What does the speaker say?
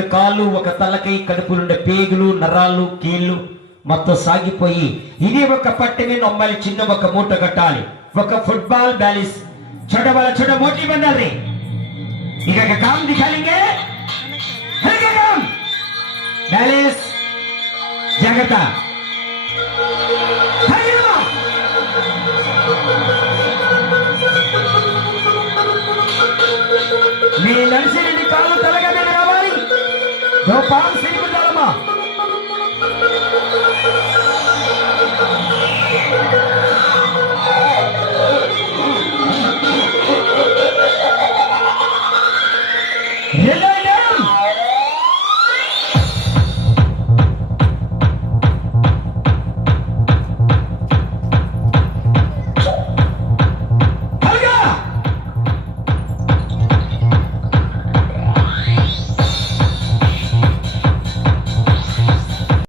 రెండు కాళ్ళు, ఒక తలకై, కడుపులుండే పేగులు, నరాలు, కీళ్ళు మొత్తం సాగిపోయి ఇది ఒక పట్టిని నొమ్మలి చిన్న ఒక మూట కట్టాలి. ఒక ఫుట్బాల్ బ్యాలిస్ छोटा वाला छोटा मोटी बंदर रे इका का काम दिखा लेंगे हर का काम बैलेंस जागृता हरियाणा मेरे नर्सरी निकालो तलगा में लगावाली दो पांच से